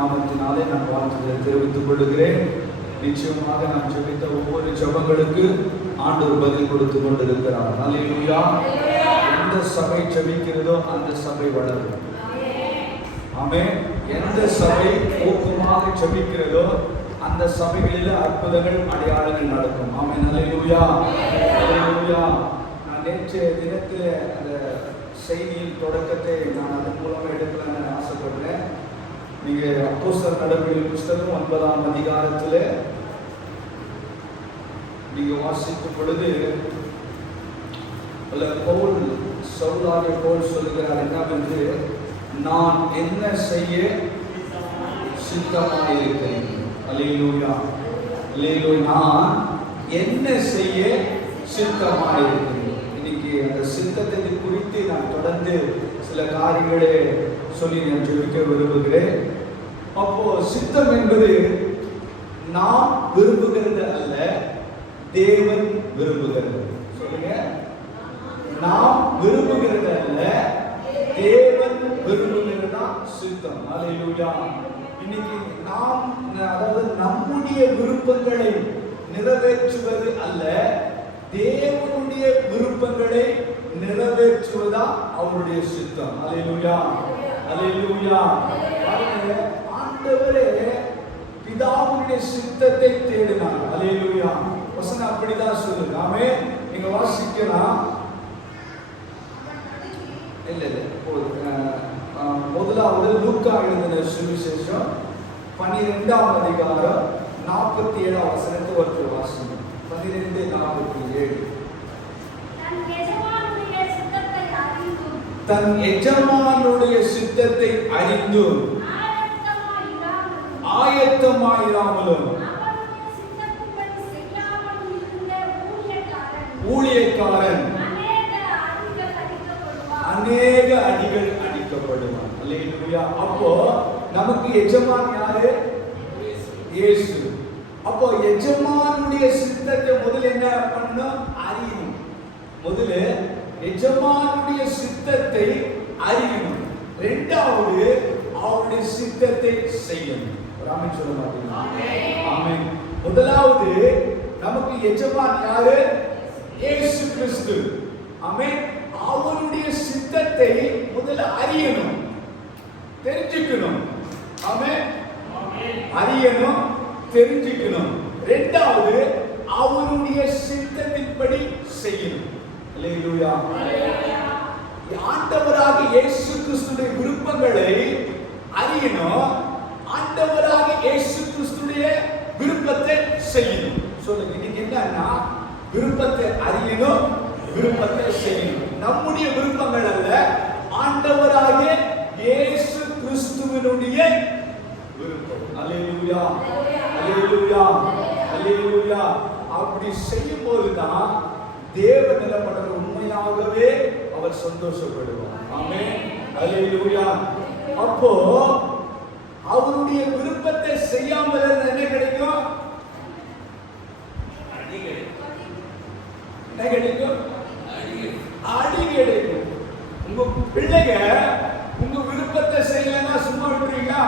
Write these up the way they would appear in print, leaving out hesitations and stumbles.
நாமத்தினாலே நான் வாழ்த்துக்களை தெரிவித்துக் கொள்கிறேன். நிச்சயமாக நான் ஜெபித்த ஒவ்வொரு ஜெபங்களுக்கு ஆண்டவர் பதில் கொடுத்து கொண்டிருக்கிறார். அல்லேலூயா. எந்த சபை ஜெபிக்கிறதோ அந்த சபை வளரும். ஆமென். எந்த சபை ஊக்கமாக ஜெபிக்கிறதோ அந்த சபைகளில் அற்புதங்கள் அடையாளங்கள் நடக்கும். ஆமென். அல்லேலூயா. அல்லேலூயா. நான் நேற்றைய தினத்தில் அந்த செய்தியின் தொடக்கத்தை நான் அதன் மூலமாக எடுக்கலாம்னு ஆசைப்படுறேன். நீங்கள் அப்போஸ்தலர் நடவடிக்கைகள் புஸ்தகம் 9ஆம் அதிகாரத்தில் நீங்கள் வாசிக்கும் பொழுது பவுல் சவுலாகிய பவுல் சொல்லுகிறார் என்னவென்று, நான் என்ன செய்ய சித்தமாக இருக்கிறேன். அல்லேலூயா. அல்லேலூயா. நான் என்ன செய்ய சித்தமாக இருக்கிறேன். இன்னைக்கு அந்த சித்தத்தை குறித்து நான் தொடர்ந்து சில காரியங்களை சொல்லி நான் ஜெபிக்க விரும்புகிறேன். அப்போ சித்தம் என்பது நாம் விரும்புகிறது அல்ல, தேவன் விரும்புகிறது. சொல்லுங்க. நாம் விரும்புகிறது அல்ல, தேவன் விரும்புகிறது தான் சித்தம். அல்லேலூயா. இன்னைக்கு நாம் அதாவது நம்முடைய விருப்பங்களை நிறைவேற்றுவது அல்ல, தேவனுடைய விருப்பங்களை நிறைவேற்றுவதா அவருடைய சித்தம். அல்லேலூயா. அல்லேலூயா. ஆண்டவரே பிதாவுடைய சித்தத்தை தேடினார். அல்லேலூயா. வசனம் அப்படிதான் சொல்லுங்க. ஆமென். நீங்க வாசிக்கலாம். இல்ல முதலாவது லூக்கா எழுதின சுவிசேஷம் 12ஆம் அதிகாரம் 47ஆம் வசனத்தை ஒருத்தர் வாசிங்க. 12:47. தன் எஜமானுடைய சித்தத்தை அறிந்தும் ஆயத்தமாயிராமலும் ஊழியக்காரன் அநேக அடிகள் அடிக்கப்படுவான். அல்லேலூயா. அப்போ நமக்கு எஜமான் யாரு? இயேசு. அப்போ எஜமானுடைய சித்தத்தை முதல்ல என்ன பண்ணணும்? அறியணும். முதல்ல எஜமானுடைய சித்தத்தை அறியணும். இரண்டாவது அவருடைய சித்தத்தை செய்யணும். ஆமென் சொல்ல மாட்டீங்களா? ஆமென். முதலாவது நமக்கு எஜமான் யாரு? இயேசு கிறிஸ்து. ஆமென். அவருடைய சித்தத்தை முதல்ல அறியணும், தெரிஞ்சுக்கணும். ஆமென். அறியணும், தெரிஞ்சுக்கணும். இரண்டாவது அவருடைய சித்தத்தின்படி செய்யணும். அல்லேலூயா. ஆண்டவராக இயேசு கிறிஸ்துவின் விருப்பங்களை அறியணும், ஆண்டவராக இயேசு கிறிஸ்துவின் விருப்பத்தை செய்யணும். சொல்லுங்க. இன்னைக்கு என்னன்னா விருப்பத்தை அறியணும், விருப்பத்தை செய்யணும். நம்முடைய விருப்பங்கள் அல்ல, ஆண்டவராகிய இயேசு கிறிஸ்துவினுடைய விருப்பம். அல்லேலூயா. அல்லேலூயா. அல்லேலூயா. அப்படி செய்யும் போதுதான் தேவ நிலப்படர் உண்மையாகவே அவர் சந்தோஷப்படுவார். ஆமென். அல்லேலூயா. அப்போ அவருடைய விருப்பத்தை செய்யாமல் என்ன கிடைக்கும்? என்ன கிடைக்கும்? அடி கிடைக்கும். உங்க பிள்ளைங்க உங்க விருப்பத்தை செய்யலன்னா சும்மா விட்டுறீங்களா?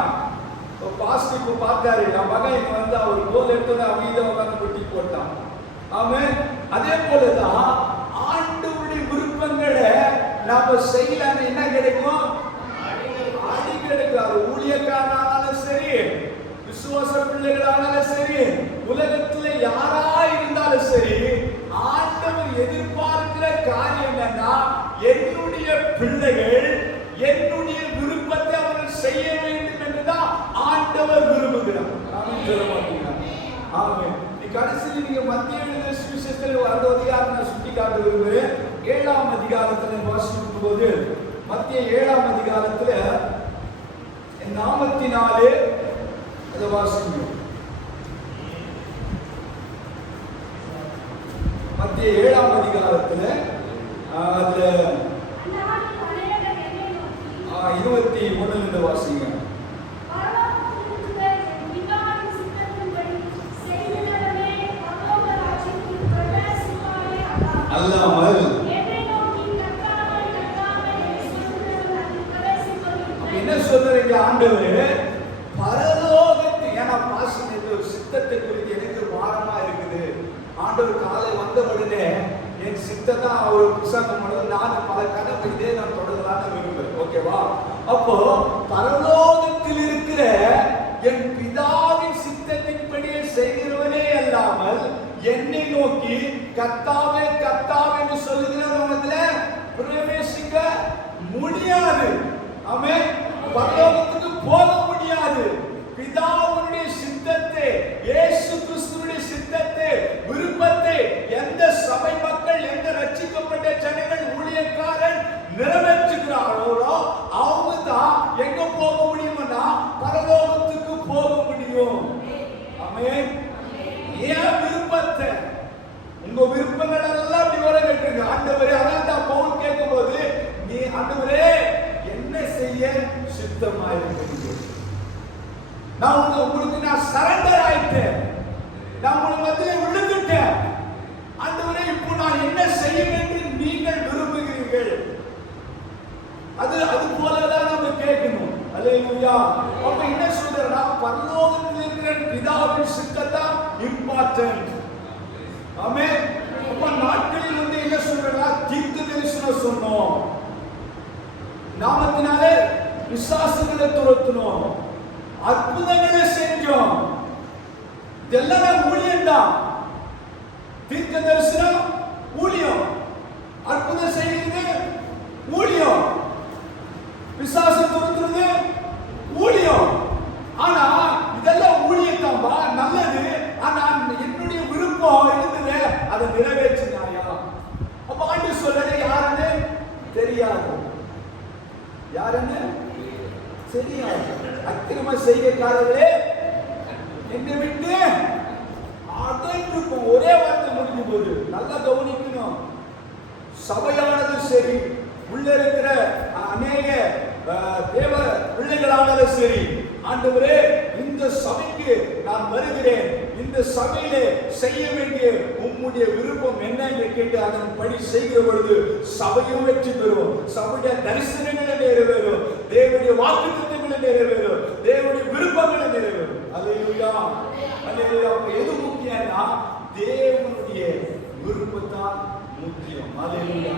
பாஸ்ட் இப்ப பார்த்தாரு, நான் மகன் இங்க வந்து அவர் கோல் எடுத்ததை அவங்க உட்காந்து கொட்டி போட்டான். ஆமென். அதே போலதான் ஆண்டவருடைய விருப்பங்களை நாம செய்யலன்னா என்ன கிடைக்கும்? அடி கிடைக்கும். அது ஊழியக்காரனாலும் சரி, விசுவாச பிள்ளைகளானாலும் சரி, உலகத்துல யாரா இருந்தாலும் சரி, ஆண்டவர் எதிர்பார்க்கிற காரியம் என்னன்னா என்னுடைய பிள்ளைகள் என்னுடைய விருப்பத்தை அவர்கள் செய்ய வேண்டும் என்றுதான் ஆண்டவர் விரும்புகிறார். ஆமென் சொல்ல மாட்டீங்களா? ஆமென். கடைசியில் நீங்க மத்திய எழுதின சுவிசேஷத்தில் அந்த அதிகாரத்தை நான் சுட்டி காட்ட விரும்புகிறேன். 7ஆம் அதிகாரத்தில் வாசிக்கும் போது மத்திய 7ஆம் அதிகாரத்தில் என் நாமத்தினாலே அதை வாசிக்கும். மத்திய 7ஆம் அதிகாரத்தில் அதுல 21 வாசிங்க. அல்லாமல் என்ன சொல்றீங்க? ஆண்டவரே, பரலோக சொன்ன சித்தத்தை குறித்து எனக்கு பாரமா இருக்குது. ஆண்டவர் காலை வந்த உடனே என் சித்தம் தான் ஒரு புத்தகம் பண்ணது. நான் பல கனவு இதே நான் தொடரலான்னு விரும்புகிறேன். ஓகேவா? அப்போ பரலோகத்தில் இருக்கிற என் பிதாவின் சித்தத்தின்படியே செய்கிறவனே அல்லாமல் என்னை நோக்கி கர்த்தாவே கர்த்தாவே என்று சொல்லுகிறவனத்துல பிரவேசிக்க முடியாது. ஆமென். பரலோகத்துக்கு போக முடியாது. பிதாவுடைய சித்தத்தை, இயேசு கிறிஸ்துவின் சித்தத்தை, விருப்பத்தை எந்த சபை மக்கள், எந்த ரட்சிக்கப்பட்ட ஜனங்கள், ஊழியக்காரன் நிறைவேற்றுகிறார்களோ அவங்க தான் எங்க போக முடியும்னா பரலோகத்துக்கு போக முடியும். ஆமென். ஏன் விருப்பத்தை, உங்க விருப்பங்கள் எல்லாம் அப்படி வர கேட்டுங்க. ஆண்டவரே, அதான் தான் பவுல் கேட்கும்போது, நீ ஆண்டவரே என்ன செய்ய சித்தமாயிருக்கிறீங்க? நான் உங்களுக்கு நான் சரண்டர் ஆயிட்டேன். நான் உங்களுக்கு மத்தியிலே விழுந்துட்டேன். ஆண்டவரே, இப்போ நான் என்ன செய்ய என்று நீங்கள் விரும்புகிறீர்கள்? அது போலதான் நம்ம கேட்கணும். அல்லேலூயா. அப்ப என்ன சொல்றா? பரலோகத்தில் இருக்கிற பிதாவின் சித்தத்தை இம்பார்ட்டன்ட். ஆமென். அப்ப நாட்களில் என்ன சொல்றா? தீர்க்க தரிசனம் சொன்னோம், நாமத்தினாலே விசுவாசங்களை துரத்தணும், அற்புதங்களை செஞ்சோம். இதெல்லாம் ஊழியம் தான். தீர்க்க தரிசனம் ஊழியம், அற்புதம் செய்கிறது ஊழியம், விசுவாசம் துரத்துறது ஊழியம். ஆனா இதெல்லாம் ஊழியம் தான்பா, நல்லது. ஆனா என்னுடைய விருப்பம் இருந்தது, அதை நிறைவேற்றினாயா? அப்ப ஆண்டு சொல்றது யாருன்னு தெரியாது. யாருன்னு தெரியாது. அக்கிரம செய்யக்காரர்களே என்னை விட்டு அகன்றிருக்கும். ஒரே வார்த்தை முடிஞ்சு போது. நல்லா கவனிக்கணும். சபையானது சரி, உள்ள இருக்கிற அநேக தேவ பிள்ளைகளானது சரி, ஆண்டவரே இந்த சபைக்கு நான் வருகிறேன், இந்த சபையிலே செய்ய வேண்டிய உம்முடைய விருப்பம் என்ன என்று கேட்டு அதன்படி செய்கிற பொழுது சபையும் வெற்றி பெறும், சபையுடைய தரிசனங்களை நிறைவேறும், தேவனுடைய வாக்குத்தத்தங்களை நிறைவேறும், தேவனுடைய விருப்பங்களை நிறைவேறும். அல்லேலூயா, அல்லேலூயா. எது முக்கியம்னா தேவனுடைய விருப்பத்தான் முக்கியம். அல்லேலூயா.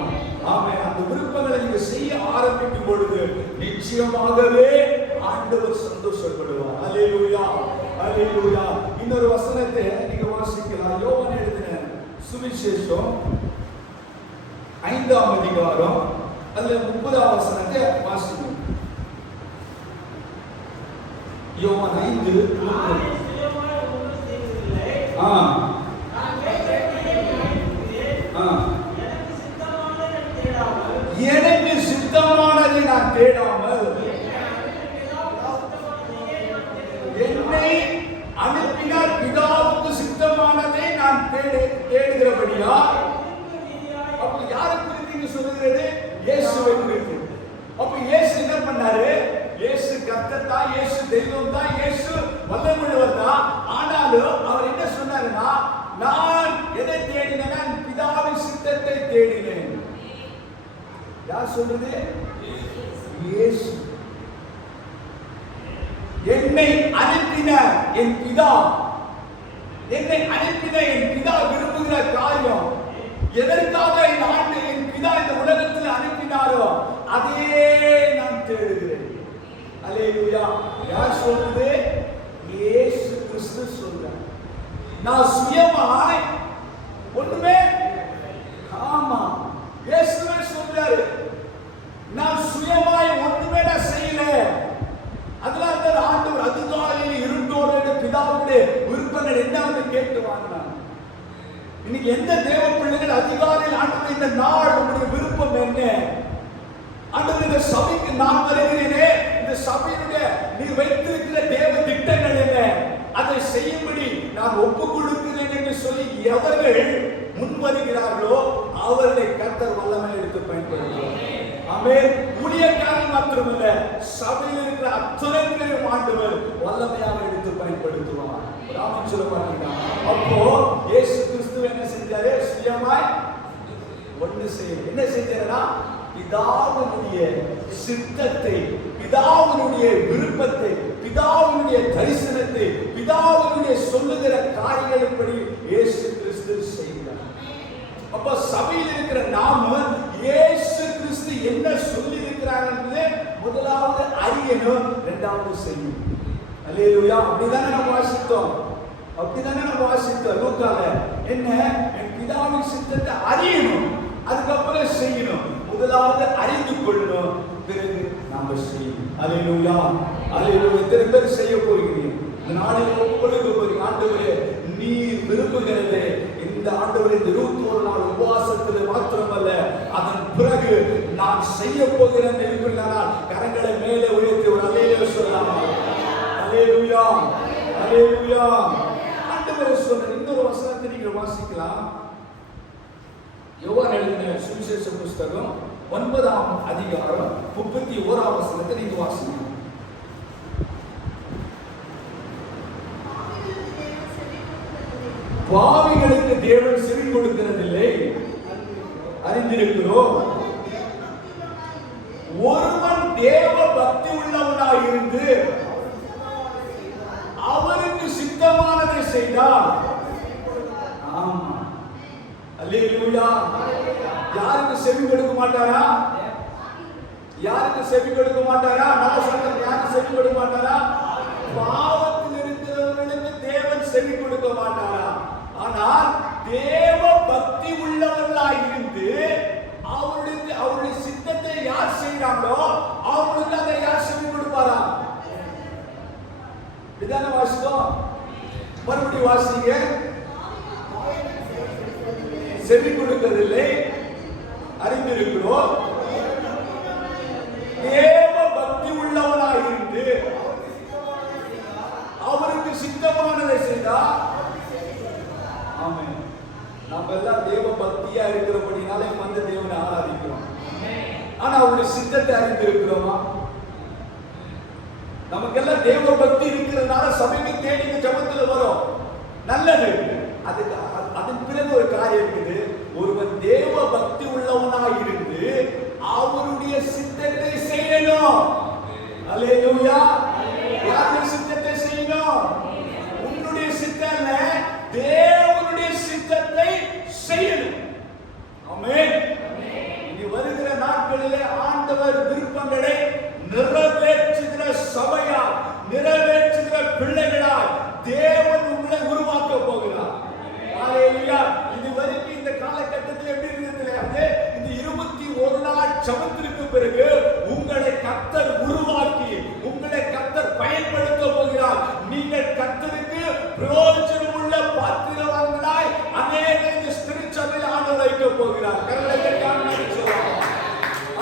ஆமென். அந்த விருப்பங்களை நீங்க செய்ய ஆரம்பிக்கும் பொழுது நிச்சயமாகவே ஆண்டவர் சந்தோஷப்படுவார். அல்லேலூயா, அல்லேலூயா. இன்னொரு வசனத்தை நீங்க வாசிக்கலாம். யோவான் எழுதின சுவிசேஷம் 5ஆம் அதிகாரம் அதுல 30ஆம் வசனத்தை வாசிக்கணும். யோவான் 5:30. எனக்கு சித்தமானதை நான் தேடாமல் என்னை அனுப்பினார் பிதாவுக்கு சித்தமானதை நான் தேடுகிறபடியா. அப்ப யாரை குறித்து சொல்லுகிறது? இயேசுவை குறித்து. அப்ப இயேசு என்ன பண்ணாரு? இயேசு கர்த்தர் தான், இயேசு தெய்வம் தான், இயேசு வல்லமையுள்ளவர் தான். ஆனாலும் அவர் என்ன சொன்னாருன்னா, நான் எதை தேடினேன்னா பிதாவின் சித்தத்தை தேடினேன். யார் சொல்றது? இயேசு. என்னை அனுப்பின என் பிதா, என்னை அனுப்பின என் பிதா விரும்புகிற காரியம், எதற்காக இந்த ஆண்டு என் பிதா இந்த உலகத்தில் அனுப்பினாரோ அதே நான் தேடுகிறேன். அல்லேலூயா. யார் சொல்றது? இயேசு கிறிஸ்து சொல்றார். நான் சுயமாய் ஒண்ணுமே, ஆமா இயேசுவே சொல்றாரு, நான் சுயமாய் ஒண்ணுமே நான் செய்யல. அதனால தான் ஆண்டவர் அதிகாலையில் இருந்தோடு பிதாவுடைய விருப்பங்கள் என்னன்னு கேட்டு வாங்கினார். இன்னைக்கு எந்த தேவ பிள்ளைகள் அதிகாலையில் ஆண்டவர் இந்த நாள் உங்களுடைய விருப்பம் என்ன? ஆண்டவர் இந்த சபைக்கு நான் வருகிறேனே, இந்த சபையினுடைய நீ வைத்திருக்கிற தேவ திட்டங்கள் என்ன, அதை செய்யும்படி நான் ஒப்புக் கொடுக்கிறேன் என்று சொல்லி எவர்கள் முன் வருகிறார்களோ அவர்களை கர்த்தர் வல்லமை எடுத்து பயன்படுத்துவார். ஆமென். ஊழியக்காரர்கள் மாத்திரமல்ல, சபையில் இருக்கிற அத்தனை பேரும் ஆண்டவர் வல்லமையாக எடுத்து பயன்படுத்துவார். ராமன் சொல்ல மாட்டீங்க. அப்போ இயேசு கிறிஸ்து என்ன செஞ்சாரு? சுயமாய் ஒன்று செய்ய என்ன செஞ்சாருன்னா பிதாவினுடைய சித்தத்தை, பிதாவினுடைய விருப்பத்தை, பிதாவினுடைய தரிசனத்தை சித்தத்தை பிதாவினுடைய சொல்லுகிற காரியங்களின்படி இயேசு கிறிஸ்து செய்கிறார். அப்ப சபையில் இருக்கிற நாம இயேசு கிறிஸ்து என்ன சொல்லி இருக்கிறார் என்பதை முதலாவது அறியணும், இரண்டாவது செய்யணும். அல்லேலூயா. அப்படிதானே நம்ம வாசித்தோம், லூக்கால என்ன, என் பிதாவின் சித்தத்தை அறியணும், அதுக்கப்புறம் செய்யணும். முதலாவது அறிந்து கொள்ளணும், பிறகு நாம செய்யணும். அல்லேலூயா, அல்லேலூயா. எத்தனை பேர் செய்ய போகிறீங்க இந்த நாளில்? ஒப்புக்கொடுக்க போறீங்க. ஆண்டவரே, நீ விரும்புகிறதே இந்த ஆண்டவரே இந்த 21 நாள் உபவாசத்தில் மாத்திரமல்ல, அதன் பிறகு நான் செய்ய போகிறேன் இருக்கிறார். கரங்களை மேலே உயர்த்தி ஒரு அல்லேலூயா சொல்லலாம். அல்லேலூயா, அல்லேலூயா. ஆண்டவரே சொல்ற இன்னொரு வசனத்தை நீங்கள் வாசிக்கலாம். யோவான் எழுதின சுவிசேஷ புஸ்தகம் 9ஆம் அதிகாரம் 31ஆம் வசனத்தை நீங்க வாசிங்க. பாவிகளுக்கு தேவன் செவி கொடுக்கிறதில்லை, அறிந்திருக்கிறோம். ஒருவன் தேவ பக்தி உள்ளவனாய் இருந்து அவருக்கு சித்தமானதை செய்தால், ஆமா, அல்லேலூயா. யாருக்கு செவி கொடுக்க மாட்டாரா? யாருக்கு செவி கொடுக்க மாட்டாரா? நான் சொல்றேன், யாருக்கு செவி கொடுக்க மாட்டாரா? பாவத்தில் இருக்கிறவர்களுக்கு தேவன் செவி கொடுக்க மாட்டாரா? ஆனால் தேவ பக்தி உள்ளவர்களாய் இருந்து அவருடைய சித்தத்தை யார் செய்யறாங்களோ அவங்களுக்கு அதை யார் செவி கொடுப்பாரா? இதான வாசித்தோம். மறுபடியும் வாசிங்க. செவி கொடுக்கவில்லை, அறிந்திருக்கிறோம். தேவ பக்தி உள்ளவனாய் இருந்து அவருக்கு சித்தமானதை செய்தார். ஆமென். நம்ம எல்லாம் தேவ பக்தியா இருக்கிறபடினாலே வந்து தேவனை ஆராதிக்கிறோம். ஆனா அவருடைய சித்தத்தை அறிந்திருக்கிறோமா? நமக்கெல்லாம் தேவ பக்தி இருக்கிறதுனால சபைக்கு தேடி ஜபத்துல வரும், நல்லது. அதுக்கு அதன் பிறகு ஒரு காரியம் இருக்குது. ஒருவன் தேவ பக்தி உள்ளவனாய் இருந்து அவருடைய சித்தத்தை செய்யணும். அல்லேலூயா. யாருடைய சித்தத்தை செய்யணும்? உன்னுடைய சித்தம் இல்ல, தேவனுடைய சித்தத்தை செய்யணும். ஆமென். இனி வருகிற நாட்களிலே ஆண்டவர் விருப்பங்களை நிறைவேற்றுகிற சபையால், நிறைவேற்றுகிற பிள்ளைகளால் தேவன் உங்களை உருவாக்க போகிறார். அல்லேலூயா. இதுவரைக்கும் இந்த காலகட்டத்தில் எப்படி இருந்தது? இந்த 21 நாள் ஜெபத்திற்கு பிறகு உங்களை கர்த்தர் உருவாக்கி உங்களை கர்த்தர் பயன்படுத்த போகிறார். நீங்கள் கர்த்தருக்கு பிரயோஜனமுள்ள பாத்திரவான்களாய் அநேக திருச்சபையில் ஆண்டு வைக்க போகிறார். கரங்களை தட்டி ஆமென் சொல்லுங்க.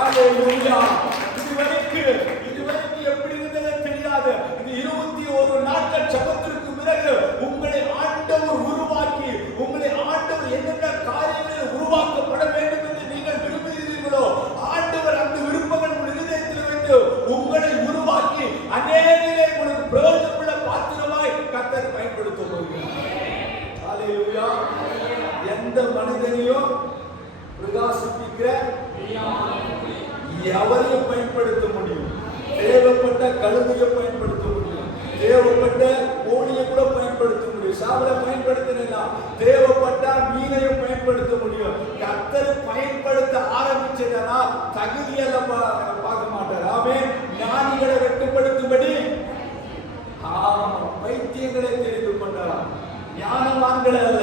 அல்லேலூயா. இதுவரைக்கும் எப்படி இருந்தது தெரியாது. இந்த 21 நாட்கள் ஜெபத்திற்கு பிறகு உங்களை ஆண்டவர் உருவாக்கி, உங்களை ஆண்டவர் என்னென்ன காரியங்களில் உருவாக்கப்பட வேண்டும் என்று நீங்கள் விரும்புகிறீர்களோ ஆண்டவர் அந்த விருப்பங்கள் உங்கள் இதயத்தில் வைத்து உங்களை உருவாக்கி அநேகரை உங்களுக்கு பிரயோஜனமுள்ள பாத்திரமாய் கர்த்தர் பயன்படுத்த போகிறார். அல்லேலூயா. எந்த மனிதனையும் பிரகாசிப்பிக்கிற எவரையும் பயன்படுத்த முடியும். தேவைப்பட்ட கழுதையை பயன்படுத்த முடியும், தேவைப்பட்ட கோழியை கூட பயன்படுத்த முடியும், சாவலை பயன்படுத்தினா தேவைப்பட்ட மீனையும் பயன்படுத்த முடியும். கர்த்தர் பயன்படுத்த ஆரம்பிச்சதுனா தகுதியெல்லாம் பார்க்க மாட்டார். ஆமென். ஞானிகளை வெட்டுப்படுத்தும்படி பைத்தியங்களை தெரிந்து கொண்டாராம். ஞானவான்களை அல்ல,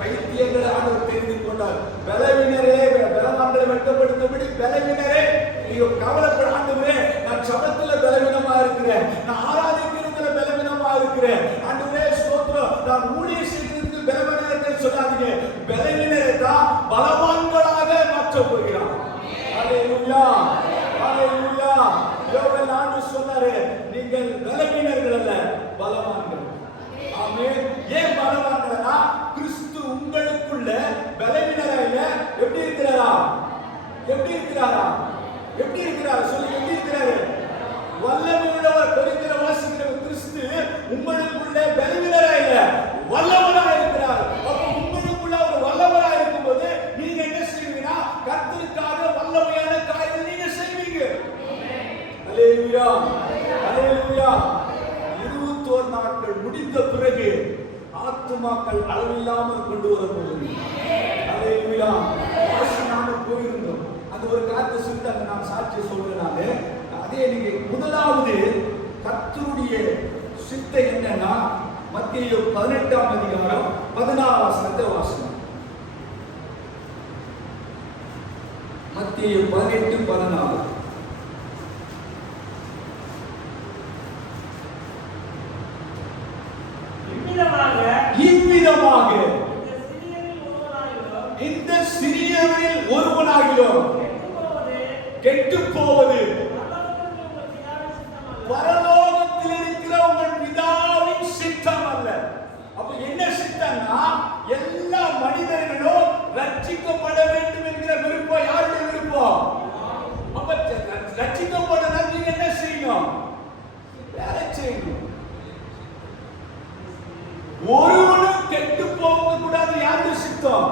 பைத்தியங்களை ஆண்டவர் தெரிந்து கொண்டார். பலவீனரே, பலவான்களை வெட்டப்படுத்தும்படி பலவீனரே நீங்க கவலைப்பட, ஆண்டவரே நான் ஜெபத்துல பலவீனமா இருக்கிறேன், நான் ஆராதிக்கிறதுல பலவீனமா இருக்கிறேன், ஆண்டவரே ஸ்தோத்திரம், நான் ஊழியம் செய்கிறதுக்கு பலவீனத்தை சொல்லாதீங்க. பலவீனரை தான் பலவான்களாக மாற்ற போகிறார். அல்லேலூயா, அல்லேலூயா. யோவேல் ஆண்டவர் சொன்னாரே, நீங்கள் பலவீனர்கள் அல்ல, பலவான்கள். ஆமென். ஏன் பலவான்களா? கிறிஸ்து உங்களுக்குள்ள பலவீனராக எப்படி இருக்கிறாரா? எப்படி இருக்கிறாரா? எப்படி இருக்கிறார்? சொல்லுங்க, எப்படி இருக்கிறாரு? வல்லமையுள்ளவர். கொரிந்தியர் வாசிக்கிற கிறிஸ்து உங்களுக்குள்ள பலவீனராக இல்ல, வல்லவராக இருக்கிறார். அப்ப உங்களுக்குள்ள அவர் வல்லவராக இருக்கும்போது நீங்க என்ன செய்வீங்கன்னா கர்த்தருக்காக வல்லமையான காரியத்தை நீங்க செய்வீங்க. அல்லேலூயா, அல்லேலூயா. 21 நாட்கள் ஆத்துமாக்கள் அளவில்லாமல் கொண்டு வர போகுது. அல்லேலூயா. நாம போயிருந்தோம். அந்த ஒரு காத்து சிந்தை நான் சாட்சி சொல்றேனாலே அதே நீங்க முதலாவது கர்த்தருடைய சிந்தை என்னன்னா மத்தேயு 18ஆம் அதிகாரம் 16ஆம் வசனத்தை வாசிங்க. மத்தேயு 18:14. இவ்விதமாக இந்த சிறியவரில் ஒருவனாகிலும் கெட்டுப் போவது பரலோகத்தில் இருக்கிற உங்கள் பிதாவின் சித்தம் அல்ல. அப்ப என்ன சித்தம்னா எல்லா மனிதர்களும் ரட்சிக்கப்பட வேண்டும் என்கிற விருப்பம் யாருடைய விருப்பம்? அப்ப ரட்சிக்கப்பட நீங்க என்ன செய்யணும்? வேலை செய்யணும். ஒருவனும் கெட்டு போக கூடாது. யாருடைய சித்தம்?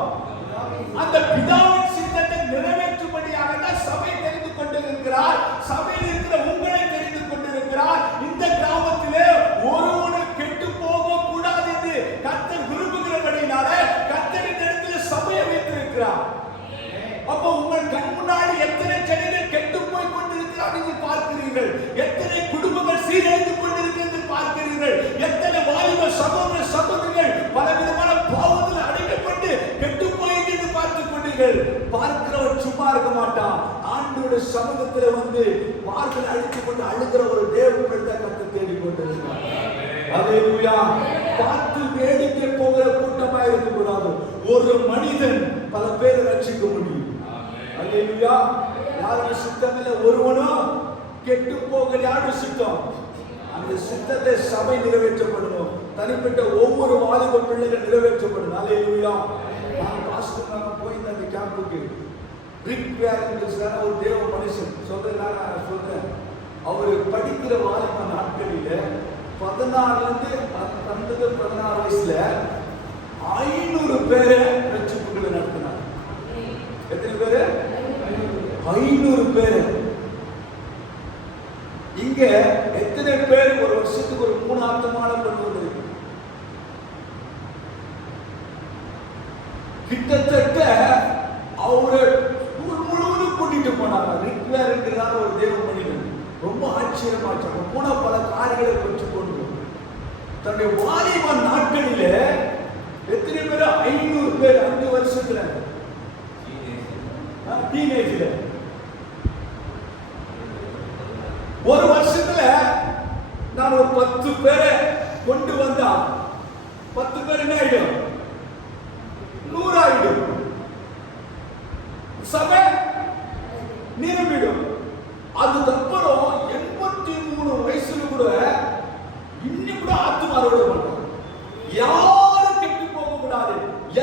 அந்த பிதாவின் சித்தத்தை நிறைவேற்றும்படியாக தான் சபை தெரிந்து கொண்டிருக்கிறார். சபையில் இருக்கிற உங்களை தெரிந்து கொண்டிருக்கிறார். இந்த கிராமத்திலே ஒருவனும் கெட்டு போக கூடாது என்று கர்த்தர் விரும்புகிறபடினால கர்த்தரின் இடத்தில் சபையை வைத்திருக்கிறார். அப்போ உங்கள் கண் முன்னாடி எத்தனை ஜனங்கள் கெட்டு போய் கொண்டிருக்கிறார் நீங்கள் பார்க்கிறீர்கள். எத்தனை குடும்பங்கள் சீரழிந்து கொண்டிருக்கிறது பார்க்கிறீர்கள். எத்தனை வாலிப சகோதர சகோதரிகள் பலவிதமான பாவத்தில் அடைக்கப்பட்டு கெட்டு போயிருக்கிறது பார்த்துக் கொண்டீர்கள். பார்க்கிறவர் சும்மா இருக்க மாட்டான். ஆண்டவருடைய சமூகத்தில் வந்து வார்த்தை அழித்துக் கொண்டு அழுகிற ஒரு தேவன் தான் கர்த்தர் தேடிக் கொண்டிருக்கிறார். அல்லேலூயா. பார்த்து வேடிக்கை போகிற கூட்டமா இருக்கக்கூடாது. ஒரு மனிதன் பல பேரை ரட்சிக்க முடியும். அல்லேலூயா. யாருடைய சித்தம் இல்லை. ஒருவனும் கெட்டு போகிற யாருடைய சித்தம்? அந்த சித்தத்தை சபை நிறைவேற்றப்படணும். தனிப்பட்ட ஒவ்வொரு வாலிப பிள்ளைகள் நிறைவேற்றப்படணும். அல்லேலூயா. நான் பாஸ்டர் நாம போய் அந்த கேம்புக்கு ரிக் வேர் ஒரு தேவ மனுஷன் சொல்றேன். நான் சொல்றேன், அவரு படிக்கிற வாலிப நாட்களில 16 வயசுல 500 பேரை ரட்சிப்புகளை நடத்தினார். எத்தனை பேரு? 500 பேரு. இங்க எத்தனை பேர் ஒரு வருஷத்துக்கு ஒரு 3 ஆத்துமால கொண்டு வந்திருக்கு? கிட்டத்தட்ட அவரு ஊர் முழுவதும் கூட்டிட்டு போனாங்க. ரிக்வேர் என்கிறார் ஒரு தேவ மனிதன். ரொம்ப ஆச்சரியமாச்சாங்க. போன பல காரியங்களை பெற்றுக்கொண்டு தன்னுடைய வாலிப நாட்களில எத்தனை பேர்? 500 பேர். 5 வருஷத்துல டீனேஜ்ல ஒரு வருஷத்துல நான் ஒரு 10 பேரை கொண்டு வந்தா 10 பேர் என்ன ஆயிடும்? 100 ஆயிடும். சபை நிரம்பிடும். அதுக்கப்புறம் 83 வயசுல கூட இன்னும் கூட ஆத்துமாரோட பண்றாங்க. யாரும் கெட்டு போக கூடாது.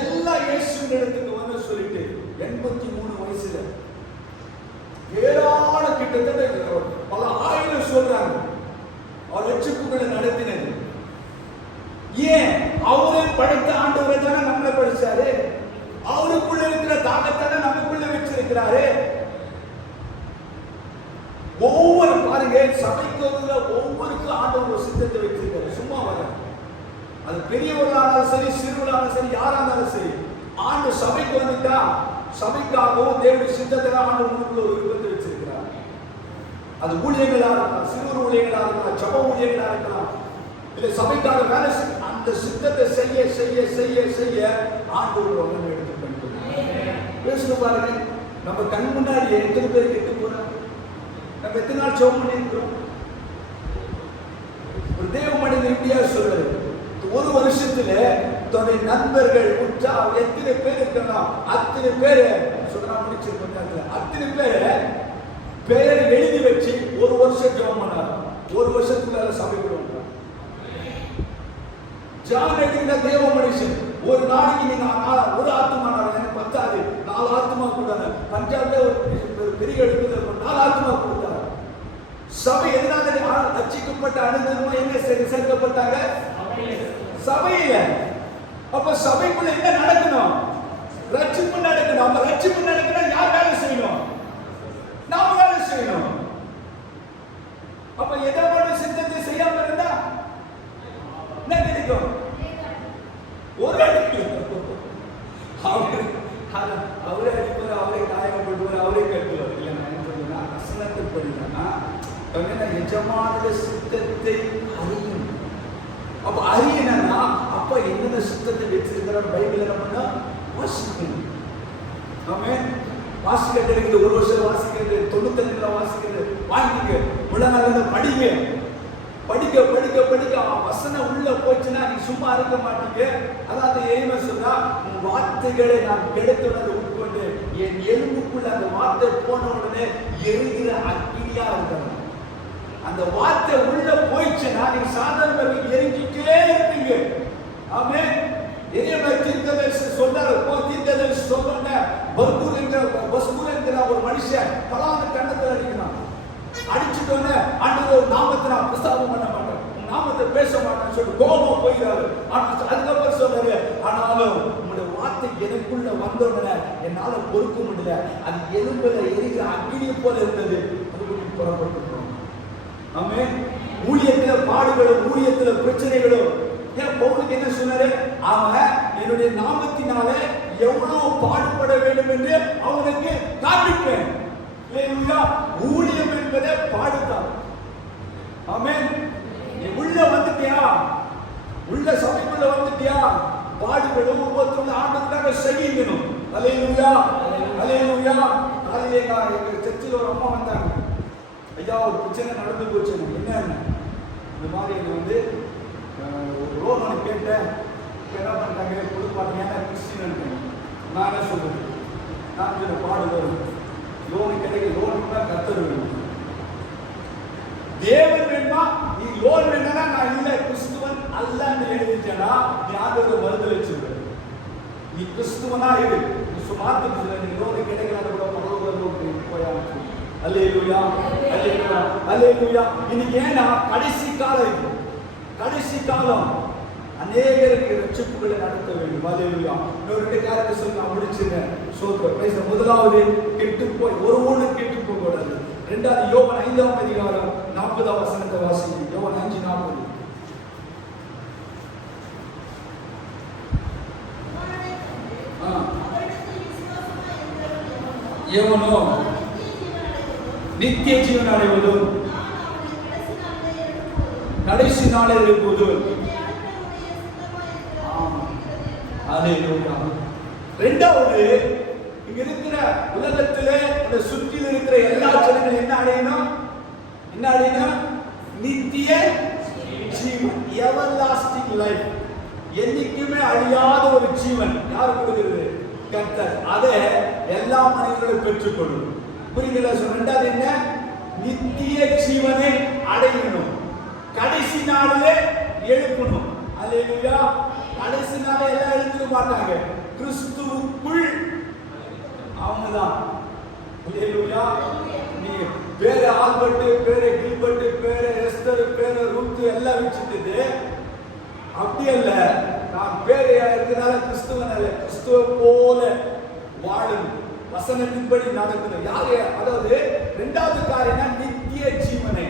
எல்லா இயேசுவின் இடத்துக்கு வந்து சொல்லிட்டு 83 வயசுல ஏராள கிட்டத்தட்ட பல ஆயிரம் சொல்றாங்க. அவர் ரட்சிப்புகளை நடத்தினது. ஏன்? அவரே படைத்த ஆண்டவரை தானே நம்மளை படிச்சாரு. அவருக்குள்ள இருக்கிற தாகத்தானே நமக்குள்ள வச்சிருக்கிறாரு. ஒவ்வொரு பாருங்க சபைக்கு ஒவ்வொருக்கும் ஆண்டவர் ஒரு சித்தத்தை வச்சிருக்காரு. சும்மா வர அது பெரியவர்களானாலும் சரி சிறுவர்களானாலும் சரி யாரா இருந்தாலும் சரி ஆண்டு சபைக்கு வந்துட்டா சபைக்காகவும் தேவனுடைய சித்தத்தை ஆண்டு உங்களுக்குள்ள ஒரு விருப்பத்தை வச்சிருக்கிறார். அது ஊழியர்களா இருக்கலாம், சிறுவர் ஊழியர்களா இருக்கலாம், ஜப ஊழியர்களா இருக்கலாம், இல்ல சபைக்காக வேலை அந்த சித்தத்தை செய்ய செய்ய செய்ய செய்ய ஆண்டவர் உடனே எடுத்து பேசுங்க. பாருங்க நம்ம கண் முன்னாடி எத்தனை பேர் கெட்டு போறாங்க. நம்ம எத்தனை நாள் ஜெபம் பண்ணிருக்கிறோம். ஒரு தேவ மனிதன் இப்படியா சொல்றாரு, ஒரு வருஷத்துல தன்னுடைய நண்பர்கள் உற்றா எத்தனை பேர் இருக்காங்க அத்தனை பேர் சொன்னா முடிச்சிருக்காங்க. அத்தனை பேர் எழுதி வச்சு ஒரு வருஷம் ஜெபம் பண்ணாரு. ஒரு வருஷத்துக்குள்ள சபைக்கு வந்தார். ஜான் எடுக்கிற தேவ மனுஷன் ஒரு நாளைக்கு நீங்க ஒரு ஆத்மா எனக்கு 10 4 ஆத்மா கொடுத்தாங்க. பஞ்சாப்ல ஒரு பெரிய எடுத்து 4 ஆத்மா கொடுத்தாங்க. சபை எதனால ரட்சிக்கப்பட்ட அனுபவமா என்ன சேர்க்கப்பட்டாங்க? சபையில. அப்ப சபைக்குள்ள என்ன நடக்கணும்? ரட்சிப்பு நடக்கணும். அப்ப ரட்சிப்பு நடக்கணும். யார் வேலை செய்யணும்? நாம வேலை செய்யணும். அப்ப எதோட சித்தத்தை செய்யாம இருந்தா என்ன கிடைக்கும்? ஒரு அடி அவரே அடிப்பார், அவரே காயப்படுவார், அவரே கட்டுவார். இல்லை நான் என்ன சொல்றேன்னா, வசனத்தை படிக்கணும்னா எஜமானுடைய சித்தத்தை அறியும். அப்ப அறியனா அப்ப என்னென்ன சித்தத்தை வச்சிருக்கிறார் பைபிள் நம்ம வாசிக்கணும். ஆமென். வாசிக்கிறது இருக்குது, ஒரு வருஷம் வாசிக்கிறது, 95 வாசிக்கிறது, வாங்கிக்க உலக படிங்க. படிக்க படிக்க படிக்க வசனம் உள்ள போச்சுன்னா நீ சும்மா இருக்க மாட்டீங்க. அதாவது ஏமா சொன்னா, உன் வார்த்தைகளை நான் கிடைத்துள்ளதை உட்கொண்டு என் எலும்புக்குள்ள அந்த வார்த்தை போன உடனே எரிகிற அக்கினியா இருக்கணும். அந்த வார்த்தை உள்ள போயிடுச்சுன்னா நீங்க சாதாரண எரிஞ்சிட்டே இருப்பீங்க. ஆமென். எரியமா தீர்க்கதரிசி சொன்னாரு, தீர்க்கதரிசி சொன்ன பஸ்கூர் என்கிற ஒரு மனுஷன் பலான கண்ணத்தில் அடிக்கிறான். அடிச்சுட்டோன்னு ஆண்டவர் நாமத்தை நான் பிரஸ்தாபம் பண்ண மாட்டேன், நாமத்தை பேச மாட்டேன்னு சொல்லிட்டு கோபம் போயிடாரு. அதுக்கப்புறம் சொல்றாரு, ஆனாலும் உங்களுடைய வார்த்தை எனக்குள்ள வந்தோடனே என்னால பொறுக்க முடியல, அது எலும்புல எரிகிற அக்கினியை போல இருந்தது, அதுக்கு புறப்பட்டு. ஆமென். ஊழியத்துல பாடுகளும் ஊழியத்துல பிரச்சனைகளும் ஏன் பவுலுக்கு என்ன சொன்னாரு, அவன் என்னுடைய நாமத்தினால எவ்வளவு பாடுபட வேண்டும் என்று அவனுக்கு காண்பிப்பேன். ஊழியம் என்பதை பாடுதான். ஆமென். நீ உள்ள வந்துட்டியா, உள்ள சபைக்குள்ள வந்துட்டியா, பாடுகளும் ஒவ்வொருத்தரும் ஆண்டவருக்காக செய்யணும். அல்லேலூயா, அல்லேலூயா. காலையிலே எங்க சர்ச்சில் ஒரு அம்மா வந்தாங்க. ஐயா ஒரு பிரச்சனை நடந்து போச்சு, என்ன இந்த மாதிரி என்ன லோன் ஒன்று கேட்டேன், என்ன பண்ணிட்டாங்க கொடுப்பாங்க, ஏன்னா கிறிஸ்டின். நான் என்ன சொல்றேன், நான் சில பாடு வரும், லோன் கிடைக்க லோன் தான் கத்தர் வேணும், தேவன் வேணுமா, நீ லோன் வேணும்னா நான் இல்லை கிறிஸ்துவன் அல்லன்னு எழுதிட்டேன்னா நீ ஆண்டவரை மருந்து வச்சிருக்க. நீ கிறிஸ்துவனா இரு, மாத்திட்டு சொல்ல, நீ லோன் கிடைக்கிறாங்க கூட பரவாயில்ல போயாச்சு. அல்லேலூயா, அல்லேலூயா, அல்லேலூயா. இன்னைக்கு ஏன்னா கடைசி காலம், கடைசி காலம் அநேகருக்கு ரட்சிப்புகளை நடத்த வேண்டும். அல்லேலூயா. இன்னொரு காரியத்தை சொல்லி நான் முடிச்சுங்க. சோத்திர முதலாவது கெட்டு போய் ஒருவனு கெட்டு போக கூடாது. இரண்டாவது யோவான் 5ஆம் அதிகாரம் 40ஆம் வசனத்தை வாசிங்க. யோவான் 5:40. எவனோ நித்திய ஜீவன் அடைவதும் கடைசி நாளில் எழுப்புவதும். இரண்டாவது, இங்க இருக்கிற உலகத்திலே இந்த சுற்றில் இருக்கிற எல்லா ஜனங்களும் என்ன அடையணும், என்ன அடையணும், நித்திய ஜீவன், எவர்லாஸ்டிங் லைஃப், என்னைக்குமே அழியாத ஒரு ஜீவன். யார் கொடுக்கிறது? கர்த்தர். அதை எல்லா மனிதர்களும் பெற்றுக்கொள்ளும். புரியுதுல? இரண்டாவது என்ன, நித்திய ஜீவனை அடையணும், கடைசி நாளிலே எழுப்பணும். அல்லேலூயா. கடைசி நாளே எல்லாம் எழுந்திர மாட்டாங்க, கிறிஸ்துவுக்குள் அவங்கதான். அல்லேலூயா. நீ பேர ஆல்பர்ட், பேர கில்பர்ட், பேர எஸ்தர், பேர ரூத் எல்லாம் வச்சுட்டு அப்படி அல்ல, நான் பேர இருக்கிறதால கிறிஸ்துவன் அல்ல, கிறிஸ்துவ போல வாழும், வசனத்தின்படி நடக்கணும். யாரு? அதாவது இரண்டாவது காரியம் நித்திய ஜீவனை,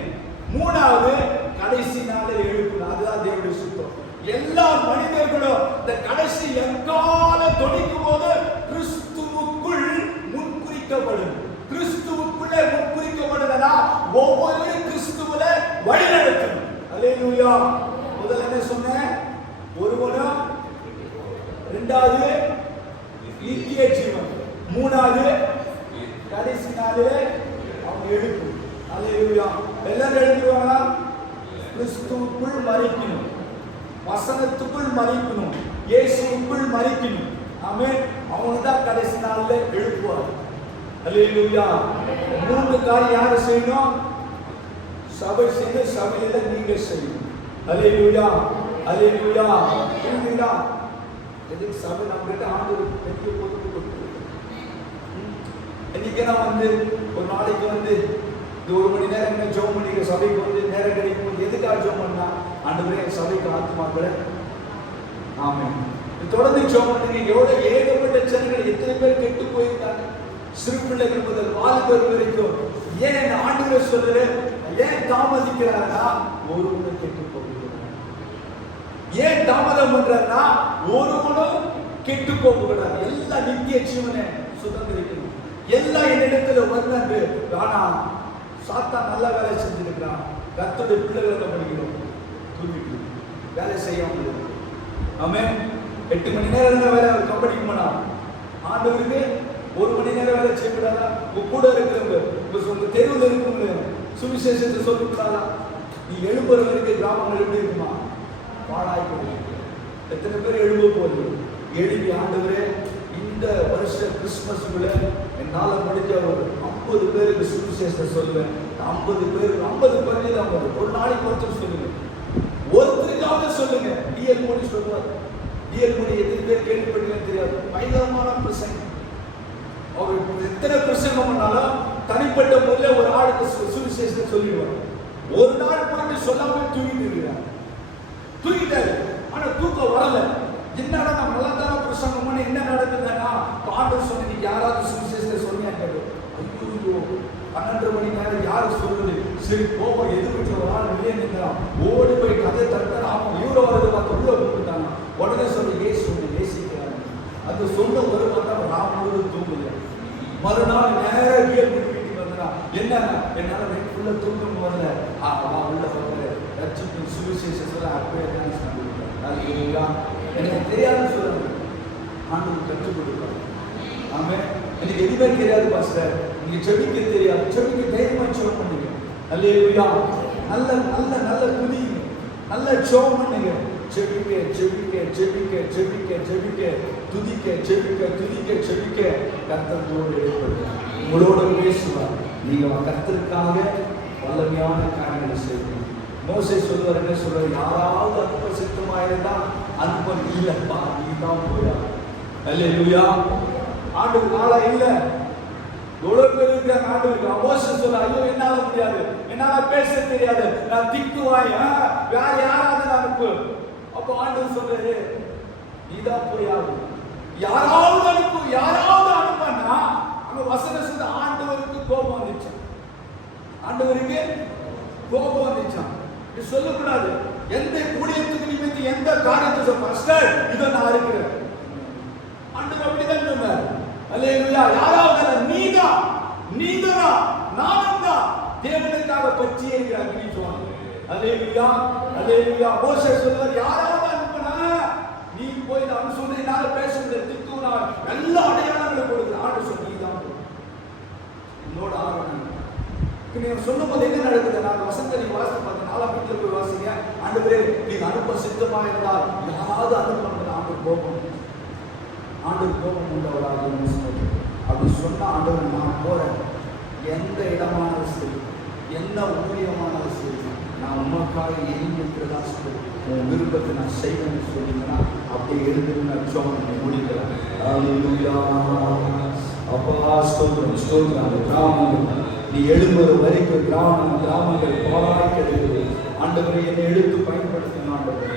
மூணாவது கடைசி நாளில் எழுப்பணும். அதுதான் தேவனுடைய சுத்தம். எல்லா மனிதர்களும் இந்த கடைசி எக்கால தொனிக்கும் போது கிறிஸ்துவுக்குள் முன்குறிக்கப்படும். கிறிஸ்துவுக்குள்ளே முன்குறிக்கப்படுதா ஒவ்வொரு கிறிஸ்துவுல வழி நடத்தணும். அல்லேலூயா. முதல்ல என்ன சொன்னேன், ஒருவனும், இரண்டாவது நித்திய ஜீவன், மூணாவது கடைசி நாளிலே அவங்க எழுப்பு. அல்லேலூயா. எல்லாரும் எழுந்துருவாங்களா? கிறிஸ்துவுக்குள் மறிக்கணும், வசனத்துக்குள் மறிக்கணும், இயேசுவுக்குள் மறிக்கணும். ஆமென். அவங்க தான் கடைசி நாள்ல எழுப்புவார். அல்லேலூயா. மூன்று காரியம் யாரு செய்யணும்? சபை செய்ய, சபையில நீங்க செய்யணும். அல்லேலூயா, அல்லேலூயா. புரியுதுங்களா? எதுக்கு சபை நம்ம கிட்ட ஆண்டவர் பெரிய பொறுப்பு கொடுத்து, இன்னைக்கு நான் ஒரு நாளைக்கு இது 1 மணி நேரம் என்ன ஜெபம் பண்ணிக்க, சபைக்கு நேரம் கிடைக்கும். எதுக்காக ஜெபம் பண்ணா? ஆண்டவரே என் சபைக்கு ஆத்மாக்களை. ஆமென். தொடர்ந்து ஜெபம் பண்ணுங்க. எவ்வளவு ஏகப்பட்ட ஜனங்கள், எத்தனை பேர் கெட்டு போயிருக்காங்க, சிறு பிள்ளைகள் முதல் வாலிபர் வரைக்கும். ஏன் ஆண்டவர் சொல்ற, ஏன் தாமதிக்கிறாரா? ஒருவனை கெட்டு போகிறார். ஏன் தாமதம் பண்றாருன்னா ஒருவனும் கெட்டு போகக்கூடாது, எல்லா நித்திய ஜீவனை சுதந்திரிக்கணும், எல்லாம் என்னிடத்துல வந்து. ஆனா சாத்தான் நல்ல வேலை செஞ்சிருக்கிறான். கர்த்தருடைய பிள்ளைகளை படிக்கணும், தூக்கிட்டு வேலை செய்யாம. ஆமென். 8 மணி நேரம் வேலை ஒரு கம்பெனிக்கு போனா ஆண்டவருக்கு 1 மணி நேரம் வேலை செய்யக்கூடாதா? கூட இருக்கிறவங்க உங்க தெருவில் இருக்கவங்க சுவிசேஷத்தை சொல்லக்கூடாதா? நீ எழுப்புற வரைக்கும் கிராமங்கள் எப்படி இருக்குமா? பாழாய் போயிருக்கு. எத்தனை பேர் எழுப்ப போகுது? எழுதி ஆண்டவரே இந்த வருஷ கிறிஸ்துமஸ்க்குள்ள என்னால முடிஞ்ச ஒரு 50 பேருக்கு சுவிசேஷத்தை சொல்லுவேன். 50 பேருக்கு தான் ஒரு நாளைக்கு ஒருத்தர் சொல்லுங்க, ஒருத்தருக்காவது சொல்லுங்க. டிஎல் மோடி சொல்லுவார். டிஎல் மோடி எத்தனை பேர் கேள்விப்பட்டீங்கன்னு தெரியாது, பயங்கரமான பிரசங்கம். அவர் எத்தனை பிரசங்கம் பண்ணாலும் தனிப்பட்ட முறையில் ஒரு ஆளுக்கு சுவிசேஷத்தை சொல்லிடுவார். ஒரு நாள் போயிட்டு சொல்லாம தூக்கிட்டாரு. ஆனா தூக்கம் வரல. என்னடா நான் நல்லா தானே பிரசங்கம் பண்ணி என்ன நடக்குதுன்னா ஆண்டவர் சொன்ன, நீங்க யாராவது சுவிசேஷத்தை சொன்னீங்க? ஐயோ 12 மணி நேரம் யாரு சொல்றது? சரி கோபம் எதிர்த்து ஒரு ஆள் வெளியே நிற்கிறான். ஓடி போய் கதை தடுத்தான். அவன் இவரை வரது பார்த்து உள்ள போட்டுட்டாங்க. உடனே சொல்லி ஏசு நேசிக்கிறாங்க. அது சொன்ன ஒரு பார்த்தா நான் முழுவதும் தூங்கல. மறுநாள் நேர வீட்டுக்கு வந்தா என்ன என்னால உள்ள தூக்கம் வரல. உள்ள வரல ரட்சிப்பு சுவிசேஷத்துல அப்படியே எனக்கு தெரியாதுன்னு சொல்றாங்க. ஆண்டவர் கற்றுக் கொடுப்பாங்க. ஆமே, எனக்கு எதுவுமே தெரியாது பாஸ்டர், நீங்க செபிக்க தெரியாது, செபிக்க தைரியமா ஜெபம் பண்ணுங்க. அல்லேலூயா. நல்ல நல்ல நல்ல துதி, நல்ல ஜெபம் பண்ணுங்க. செபிக்க செபிக்க செபிக்க செபிக்க செபிக்க துதிக்க செபிக்க துதிக்க செபிக்க கர்த்தரோடு ஏற்படுவார், உங்களோட பேசுவார். நீங்க கர்த்தருக்காக வல்லமையான காரியங்களை செய்வீங்க. மோசே சொல்லுவார், என்ன சொல்றாரு? யாராவது அற்ப சித்தமா இருந்தா அன்பன் இல்லப்பா, நீதான் போயா. அல்லேலூயா. ஆண்டு நாளா இல்ல, எவ்வளவு பேர் இருக்காங்க ஆண்டு. மோசே சொல்ல, ஐயோ என்னால முடியாது, என்னால பேச தெரியாது, நான் திக்குவாய், வேற யாராவது அனுப்பு. அப்போ ஆண்டு சொல்றாரு, நீதான் போயா. யாராவது அனுப்பு, யாராவது அனுப்பனா அங்க வசனம் சொல்ல ஆண்டவருக்கு கோபம் வந்துச்சு. ஆண்டவருக்கு கோபம் வந்துச்சான். சொல்லக்கூடாது. எந்த ஊழியத்துக்கு நிமித்தி எந்த காரியத்தை சொல்ல இதை நான் இருக்கிறேன். ஆண்டவர் அப்படிதான் சொன்னார். அல்லேலூயா. யாராவது நீதான் நீதான் நானும் தான் தேவனுக்காக பற்றி இருக்கிற அக்னி சொல்லுவாங்க. அல்லேலூயா அல்லேலூயா. மோசே சொல்றார், யாராவது அனுப்புனா நீ போய் நான் சொன்ன என்னால பேசுறது திக்குனா எல்லா அடையாளங்களும் கொடுக்குற ஆண்டு சொல்லி தான் என்னோட ஆரம்பம். நீங்க சொல்லும் போது என்ன நடக்குது? நான் வசனத்தை நீங்க வாசித்து பார்த்து 4 வீட்டில் போய் வாசிங்க. ஆண்டவரே நீங்க அனுப்ப சித்தமா இருந்தால் யாராவது அனுப்பணும். ஆண்டவர் கோபம், ஆண்டவர் கோபம் உண்டவராக அப்படி சொன்ன ஆண்டவர், நான் போறேன், எந்த இடமானாலும் சரி, என்ன ஊழியமானாலும் சரி, நான் உமக்காக எரிஞ்சிருக்கிறதா சொல்லி உன் விருப்பத்தை நான் செய்வேன்னு சொன்னீங்கன்னா அப்படியே எழுந்து நான் முடிக்கிறேன். அப்பா ஸ்தோத்திரம் ஸ்தோத்திரம். கிராமங்கள் நீ எழும்புற வரைக்கும் கிராமங்கள் பாழாய் கிடைக்கிறது. ஆண்டவரை என்னை எடுத்து பயன்படுத்தின ஆண்டவர்,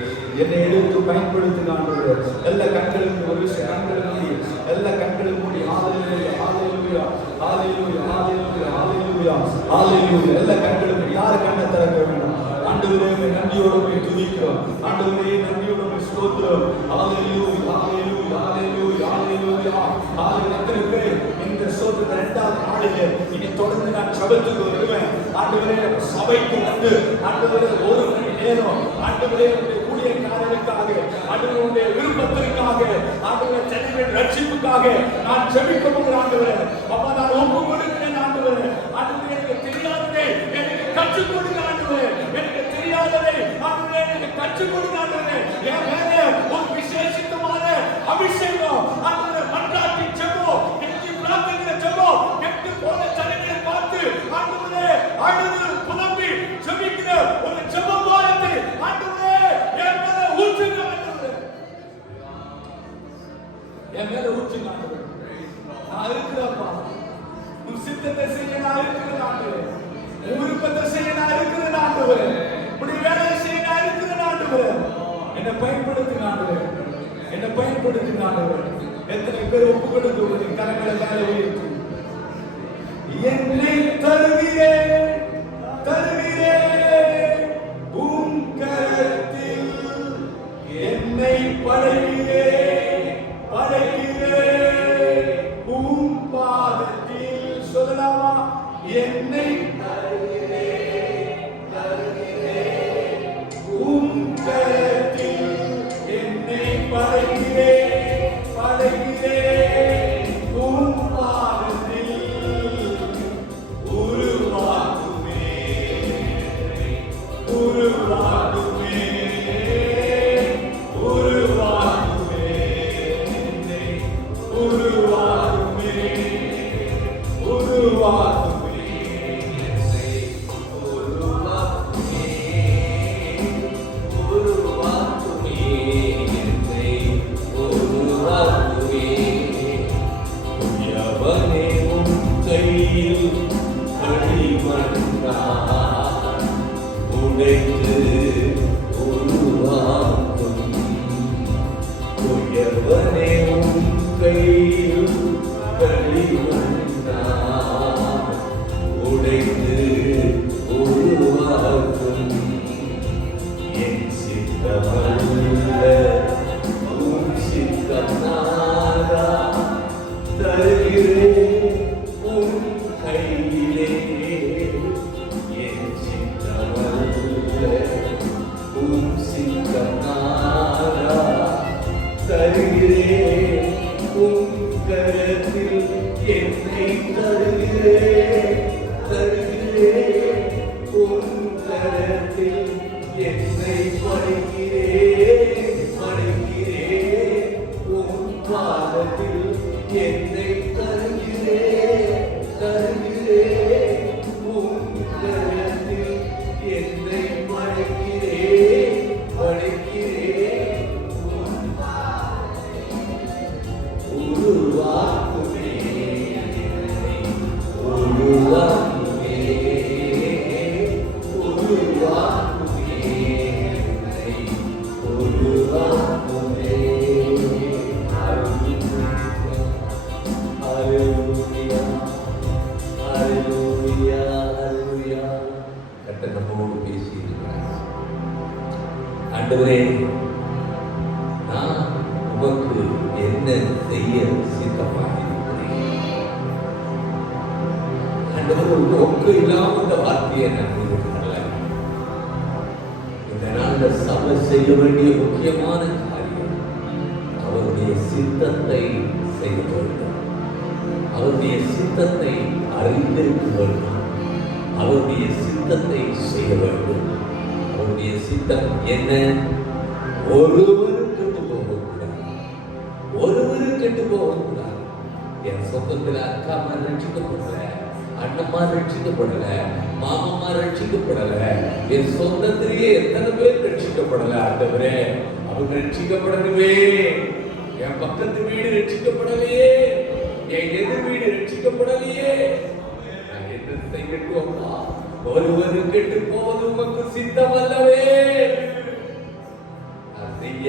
என்னை எடுத்து பயன்படுத்தின ஆண்டவர். எல்லா கண்களுக்கு ஒரு விஷயம், கண்கள் மூடி, எல்லா கண்களும் மூடி. ஹல்லேலூயா ஹல்லேலூயா ஹல்லேலூயா ஹல்லேலூயா ஹல்லேலூயா ஹல்லேலூயா. எல்லா கண்களும் யார் கண்ணை திறக்க வேண்டாம். ஆண்டவரே நன்றியோடு போய் துதிக்கிறோம். ஆண்டவரே நன்றியோடு போய் ஸ்தோத்திரம். ஹல்லேலூயா ஹல்லேலூயா ஹல்லேலூயா ஹல்லேலூயா ஹல்லேலூயா. இந்த ஸ்தோத்திரத்தை 2வது நாளிலே இனி தொடர்ந்து நான் ஜெபத்துக்கு வருவேன். ஆண்டவரே சபைக்கு வந்து ஆண்டவரே 1 மணி நேரம் ஆண்டவரே ஊழியக்காரர்களுக்காக, ஆண்டவருடைய விருப்பத்திற்காக, ஆண்டவரே ஜனங்களின் ரட்சிப்புக்காக நான் ஜெபிக்க போகிறேன். ஆண்டவரே அப்பா நான் ஒப்பு கொடுக்கிறேன். ஆண்டவரே ஆண்டவரே எனக்கு தெரியாததை எனக்கு கற்றுக் கொடுங்க. ஆண்டவரே எனக்கு தெரியாததை ஆண்டவரே எனக்கு கற்றுக் கொடுங்க. ஆண்டவரே என் மேலே ஒரு விசேஷித்தமான அபிஷேகம், ஆண்டவரே மன்றாட்டி ஜெபம், நெஞ்சி பிரார்த்தனை ஜெபம், நெட்டு போல ஜனங்களை பார்த்து ஆண்டவரே ஆண்டவர் புலம்பி ஜெபிக்கிற ஒரு ஜெபமானது ஆண்டவரே என் மேலே ஊற்றுங்க. ஆண்டவரே என் மேலே ஊற்றுங்க. ஆண்டவரே நான் இருக்கிறப்பா, உன் சித்தத்தை செய்ய நான் இருக்கிறேன். ஆண்டவரே உன் விருப்பத்தை செய்ய நான் இருக்கிறேன். ஆண்டவரே உடைய வேலையை செய்ய நான் இருக்கிறேன். ஆண்டவரே என்னை பயன்படுத்துங்க. ஆண்டவரே என்னை பயன்படுத்துங்க. ஆண்டவரே எத்தனை பேர் ஒப்பு கொடுத்து கரங்களை மேலே உயர்த்து. என்னை தருகிறேன் தருகிறேன் உன் கரத்தில் படைக்கிறேன் படைக்கிறேன் உம் பாதத்தில். சொல்லலாமா? என்னை தருகிறேன் தருகிறேன் உம் கரத்தில். என்னை படைக்கிறேன் படைக்கிறேன் உம் பாதத்தில். உருவாக்குமே உருவாக்குமே உருவாக்குமே என்னை உருவாக்குமே உருவாக்குமே என்னை உருவாக்குமே உருவாக்குமே என்னை உருவாக்குமே. எவனே உன் கையில் களிமண்ணான் உடைத்து உருவாக்கும். எவனே உன் கையில் களிமண்ணான் உடைத்து உருவாக்கும். என் சித்தமல்ல உன் சித்தமாகா தருகிறேன் உன் கையிலே. என் சித்தமல்ல உன் சித்தமாகா தருகிறேன் உன் கரத்தில். என்னை தருகிறேன் தருகிறேன் உன் கரத்தில். என்னை படைக்கிறேன் படைக்கிறேன் உன் பாதத்தில். என்னை தருகிறேன் தருகிறேன் உன் கரத்தில். என்னை படைக்கிறேன் படைக்கிறேன் உன் உருவாக்குமே என்னை உருவாக்குமே உருவாக்குமே என்னை உருவாக்குமே. ஹல்லேலூயா ஹல்லேலூயா ஹல்லேலூயா. கர்த்தர் நம்மோடு பேசியிருக்கிறார். ஆண்டவரே, நான் உமக்கு என்ன செய்ய சித்தமாயிருக்கிறேன். ஆண்டவர் ஒரு நோக்கம் இல்லாம இந்த வார்த்தையை நான் கூறுகிறேன். இந்த நாள்ல சபை செய்ய வேண்டிய முக்கியமான காரியம் அவருடைய சித்தத்தை செய்ய வேண்டும். அவருடைய சித்தத்தை அறிந்திருக்க வேண்டும். அவருடைய சித்தத்தை செய்ய வேண்டும். அவருடைய சித்தம் என்ன? ஒருவரும் கெட்டு போகக்கூடாது. ஒருவரும் கெட்டு போகக்கூடாது. என் சொந்தத்தில் அக்காமா ரட்சிக்கப்படல, அண்ணம்மா ரட்சிக்கப்படல, மாமம்மா ரட்சிக்கப்படல, என் சொந்தத்திலேயே எத்தனை பேர் ரட்சிக்கப்படல. ஆண்டவரே, அவங்க ரட்சிக்கப்படணுமே. என் பக்கத்து வீடு ரட்சிக்கப்படலையே, என் எதிர் வீடு ரட்சிக்கப்படலையே. நான் என்ன செய்யட்டும்? ஒருவரும் கெட்டு போவது உமக்கு சித்தம் அல்லவே. நான் செய்ய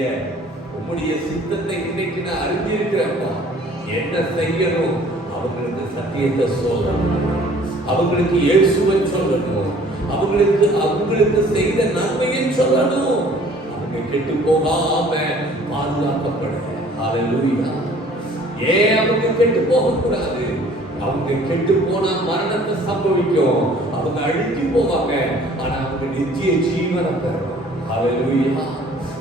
உம்முடைய சித்தத்தை இன்னைக்கு நான் அறிஞ்சிருக்கிறேன்ப்பா. என்ன செய்யணும்? அவங்களுக்கு சத்தியத்தை சொல்லணும். அவங்களுக்கு இயேசுவை சொல்லணும். அவங்களுக்கு செய்த நன்மையை சொல்லணும். அவங்க கெட்டு போகாம பாதுகாக்கப்பட. ஹல்லேலூயா. ஏன் அவங்க கெட்டு போகக்கூடாது? அவங்க கெட்டு போனா மரணத்தை சம்பவிக்கும். அவங்க அழிஞ்சு போவாங்க. ஆனா அவங்க நித்திய ஜீவனை பெறணும். ஹல்லேலூயா.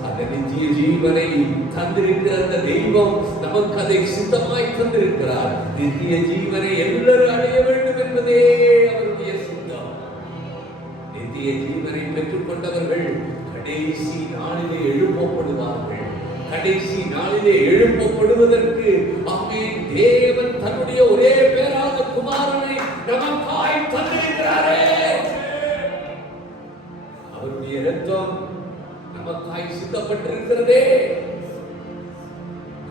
அந்த நித்திய ஜீவனை தந்திருக்கிற அந்த தெய்வம் நமக்கு அதை சித்தமாய் தந்திருக்கிறார். நித்திய ஜீவனை எல்லாரும் அடைய வேண்டும் என்பதே அவருடைய சித்தம். நித்திய ஜீவனை பெற்றுக் கொண்டவர்கள் கடைசி நாளிலே எழுப்பப்படுவார்கள். கடைசி நாளிலே எழுப்பப்படுவதற்கு அங்கே தேவன் தன்னுடைய ஒரே பேரான குமாரனை நமக்காய் தந்திருக்கிறாரே. அவருடைய இரத்தம் நமக்காய் சித்தப்பட்டிருக்கிறதே.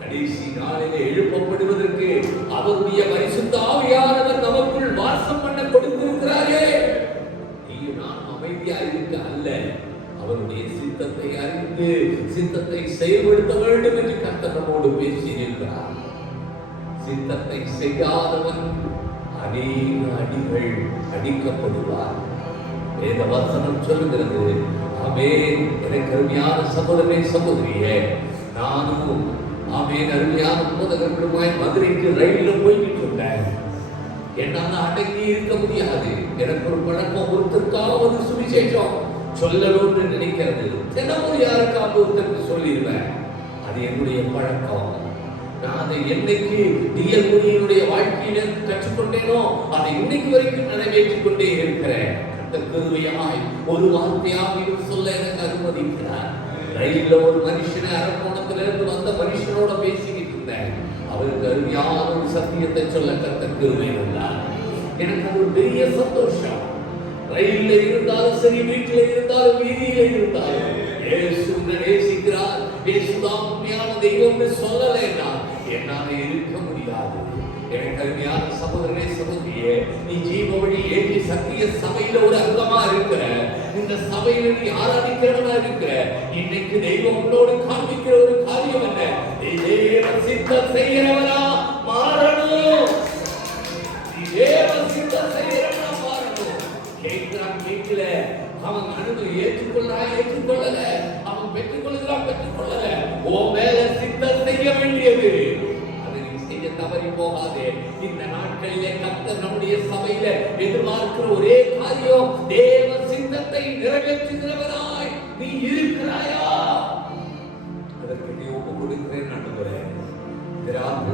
கடைசி நாளிலே எழுப்பப்படுவதற்கு அவருடைய பரிசுத்த ஆவியானவர் நமக்குள் வாசம் பண்ண கொடுத்திருக்கிறாரே. நீயும் நான் அமைதியா இருக்க அல்ல, அவருடைய சித்தத்தை அறிந்து சித்தத்தை செயல்படுத்த வேண்டும் என்று கர்த்தர் நம்மோடு பேசியிருக்கிறார். சித்தத்தை செய்யாதவன் அநேக அடிகள் அடிக்கப்படுவார். வேத வசனம் சொல்லுகிறது. ஆமென். எனக்கு அருமையான சகோதரனே, சகோதரியே, நானும் அருமையான போதகர்களுமாய் மதுரைக்கு ரயிலில் போய்கிட்டு இருந்தேன். என்னால அடங்கி இருக்க முடியாது. எனக்கு ஒரு பழக்கம், ஒருத்தருக்காவது சுவிசேஷம் சொல்லணும்னு நினைக்கிறது. தினமும் யாருக்காவது ஒருத்தருக்கு சொல்லிடுவேன். அது என்னுடைய பழக்கம். நான் அதை என்னைக்கு டிஎல்முனியினுடைய வாழ்க்கையில கற்றுக்கொண்டேனோ அதை இன்னைக்கு வரைக்கும் நிறைவேற்றிக் கொண்டே இருக்கிறேன். கர்த்தருமையாய் ஒரு வார்த்தையாக சொல்ல எனக்கு அனுமதிக்கிறார். ரயில்ல ஒரு மனுஷனை அரக்கோணத்திலிருந்து வந்த மனுஷனோட பேசிக்கிட்டு இருந்தேன். அவருக்கு அருமையான ஒரு சத்தியத்தை சொல்ல கர்த்தருமை இருந்தார். எனக்கு அது ஒரு பெரிய சந்தோஷம். ரயில்ல இருந்தாலும் சரி, வீட்டில இருந்தாலும், வீதியில இருந்தாலும் இயேசு நேசிக்கிறார், இயேசுதான் உண்மையான தெய்வம்னு சொல்லலைன்னா என்னால இருக்க முடியாது. எனக்கு அருமையான சகோதரனே, சகோதரியே, நீ ஜீவ வழி ஏற்றி சத்திய சபையில ஒரு அங்கமா இருக்கிற, இந்த சபையில நீ ஆராதிக்கிறவனா இருக்கிற, இன்னைக்கு தெய்வம் உன்னோடு காண்பிக்கிற ஒரு காரியம் என்ன? நீ தேவ சித்தம் செய்கிறவனா மாறணும். நீ தேவ சித்தம் செய்கிறவனா மாறணும். கேட்கிறான், கேட்கல, அவன் அனுமதி ஏற்றுக்கொள்ளல, அவன் பெற்றுக்கொள்கிறான், பெற்றுக்கொள்ளல. ஓ மேல சித்தம் செய்ய வேண்டியது. அதை நீ செய்ய தவறி போகாதே. இந்த நாட்களிலே கர்த்தர் நம்முடைய சபையில எதிர்பார்க்கிற ஒரே காரியம், தேவ சித்தத்தை நிறைவேற்றுகிறவராய் நீ இருக்கிறாயா? அதற்கு நீ ஒப்பு கொடுக்கிறேன். ஆண்டவரே,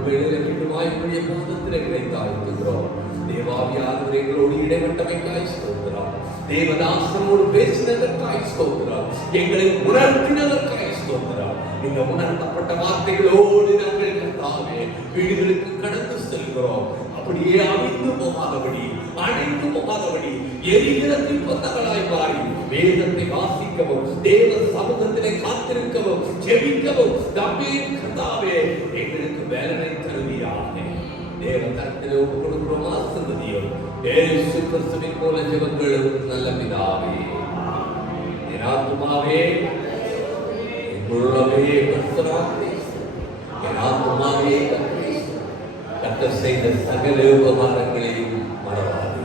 வேளையில மீண்டுமாய் உம்முடைய போதத்திலே கிடைத்தாயிருக்கிறோம். தேவாவியானவர் எங்களோடு இடைப்பட்டமைக்காய் ஸ்தோத்திரம். தேவதாசனோடு பேசினதற்காய் ஸ்தோத்திரம். எங்களை உணர்த்தினதற்காய் ஸ்தோத்திரம். இந்த உணர்த்தப்பட்ட வார்த்தைகளோடு நாங்கள் கர்த்தாவே வீடுகளுக்கு கடந்து செல்கிறோம். அப்படியே அழிந்து போகாதபடி, அணைந்து போகாதபடி எரிகிற தீப்பந்தங்களாய் மாறி வேதத்தை வாசிக்கவும், தேவ சமூகத்திலே காத்திருக்கவும், ஜெபிக்கவும் நம்மே கர்த்தாவே எங்களுக்கு வேலனை தருவீராக. தேவ கரத்திலே ஒப்புக் கொடுக்கிறோம். ஆசீர்வதியும் இயேசு கிறிஸ்துவின் மூல ஜெபங்களும் நல்ல பிதாவே. என் ஆத்துமாவே, என் உள்ளமே கர்த்தராகவே, என் ஆத்துமாவே கர்த்தர் செய்த சகல உபகாரங்களையும் மறவாதே.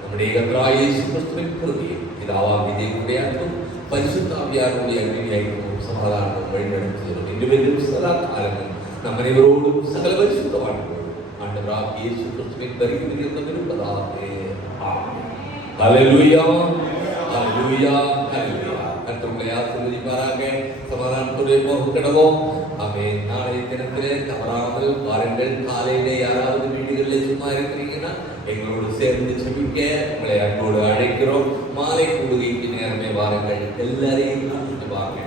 நம்முடைய கர்த்தராகிய இயேசு கிறிஸ்துவின் கிருபையும் பிதாவாகிய தேவனுடைய அன்பும் பரிசுத்த ஆவியானவருடைய அன்பினையும் சமாதானமும் வழிநடத்துகிறோம். இன்றும் சதா காலமும் நம் அனைவரோடும் சகல பரிசுத்தவான்களோடும் ஆண்டவராகிய இயேசு கிறிஸ்துவின் வருகையில் இருப்பதாக. ஆமென். ஹல்லேலூயா, ஹல்லேலூயா, ஹல்லேலூயா. கர்த்தருடைய ஆசீர்வதிப்பாராக. சமாதானத்தோடு போகக்கடவோம். ஆமென். நாளைய தினத்திலே தவறாமல் வாருங்கள். காலையிலே யாராவது வீடுகளில் சும்மா இருக்கிறீங்கன்னா எங்களோடு சேர்ந்து ஜெபிக்க உங்களை அன்போடு அழைக்கிறோம். மாலை கூடுகைக்கு நேரமே வாருங்கள். எல்லாரையும் கூட்டிட்டு வாங்க.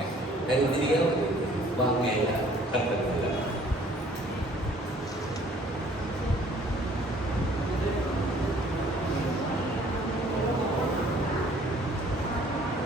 வாங்க. கர்த்தர்